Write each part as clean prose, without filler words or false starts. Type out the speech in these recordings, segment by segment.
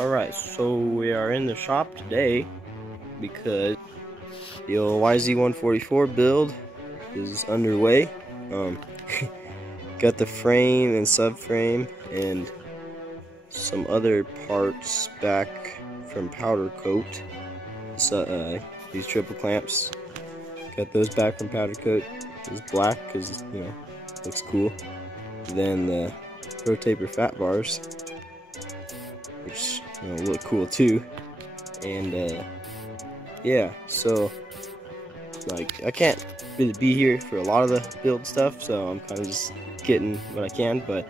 Alright, so we are in the shop today because the old YZ144 build is underway. Got the frame and subframe and some other parts back from powder coat. So, these triple clamps, got those back from powder coat. It's black because, you know, looks cool. Then the pro taper fat bars, which, you know, look cool too. And yeah, so like I can't really be here for a lot of the build stuff, so I'm kind of just getting what I can. But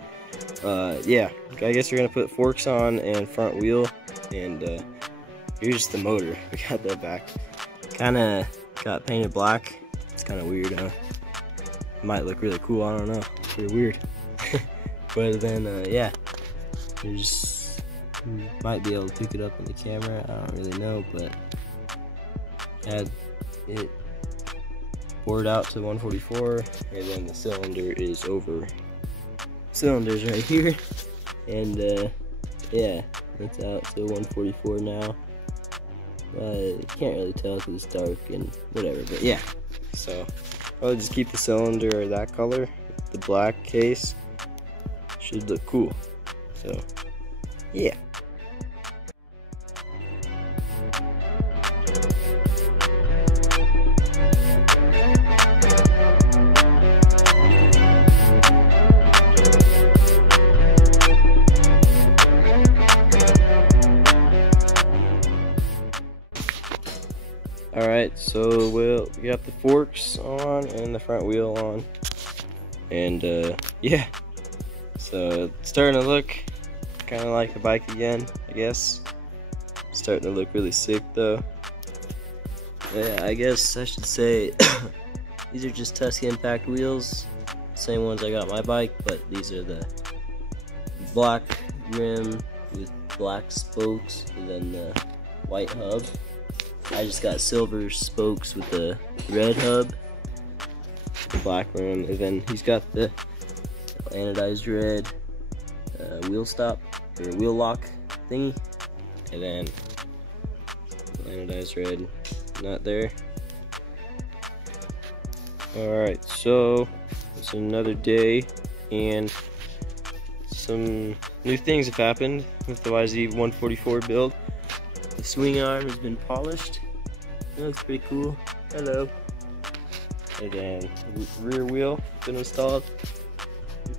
yeah, I guess we're gonna put forks on and front wheel, and here's the motor. We got that back, kind of got painted black. It's kind of weird, huh? Might look really cool, I don't know, it's pretty weird. But then yeah, there's, might be able to pick it up in the camera, I don't really know, but had it bored out to 144, and then the cylinder is over. Cylinder's right here, and yeah, it's out to 144 now. You can't really tell because it's dark and whatever, but yeah. So I'll just keep the cylinder that color, the black case. Should look cool. So yeah. Alright, so we got the forks on and the front wheel on, and yeah, so it's starting to look kind of like a bike again, I guess. It's starting to look really sick though. Yeah, I guess I should say these are just Tusk Impact wheels, same ones I got my bike, but these are the black rim with black spokes and then the white hub. I just got silver spokes with the red hub, the black rim, and then he's got the anodized red wheel stop or wheel lock thingy, and then anodized red nut there. Alright, so it's another day, and some new things have happened with the YZ144 build. The swing arm has been polished. It looks pretty cool. Hello. And then the rear wheel been installed.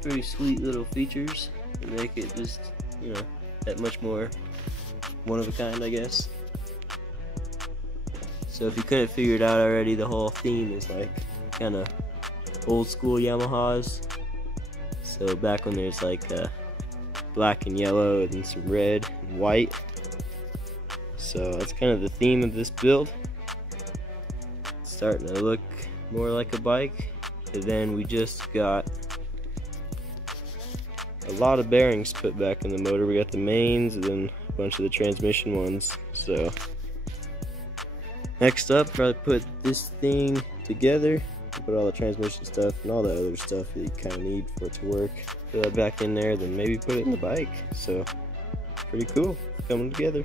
Pretty sweet little features that make it just, you know, that much more one of a kind, I guess. So if you couldn't figure it out already, the whole theme is like kind of old school Yamahas. So back when there's like black and yellow and some red and white. So that's kind of the theme of this build. It's starting to look more like a bike. And then we just got a lot of bearings put back in the motor. We got the mains and then a bunch of the transmission ones. So next up, probably put this thing together, put all the transmission stuff and all the other stuff that you kind of need for it to work. Put that back in there, then maybe put it in the bike. So pretty cool, coming together.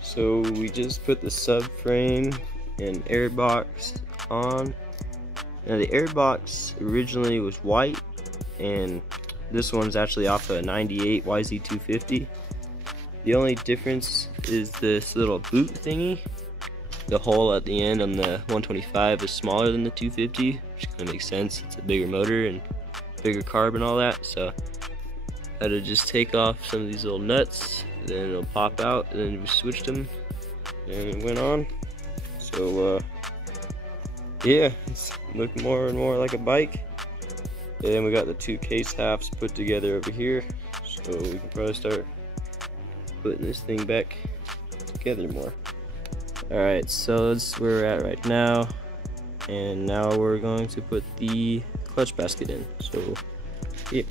So we just put the subframe and airbox on. Now the airbox originally was white, and this one's actually off a 98 YZ250. The only difference is this little boot thingy. The hole at the end on the 125 is smaller than the 250, which kind of makes sense. It's a bigger motor and bigger carb and all that. So I had to just take off some of these little nuts, then it'll pop out, and then we switched them and it went on. So yeah, it's looking more and more like a bike. And we got the two case halves put together over here, so we can probably start putting this thing back together more. Alright, so that's where we're at right now, and now we're going to put the clutch basket in. So yeah.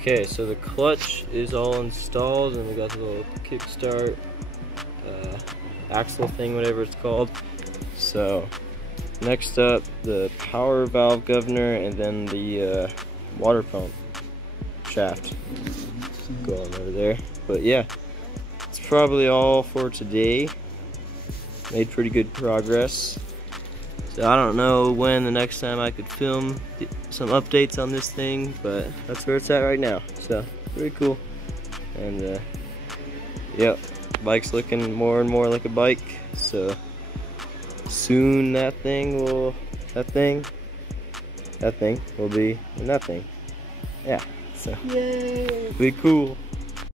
Okay, so the clutch is all installed, and we got the little kickstart axle thing, whatever it's called. So next up, the power valve governor, and then the water pump shaft going over there. But yeah, it's probably all for today. Made pretty good progress. So I don't know when the next time I could film some updates on this thing, but that's where it's at right now. So pretty cool. And yep, bike's looking more and more like a bike. So soon that thing will be nothing. Yeah. So yay! be cool.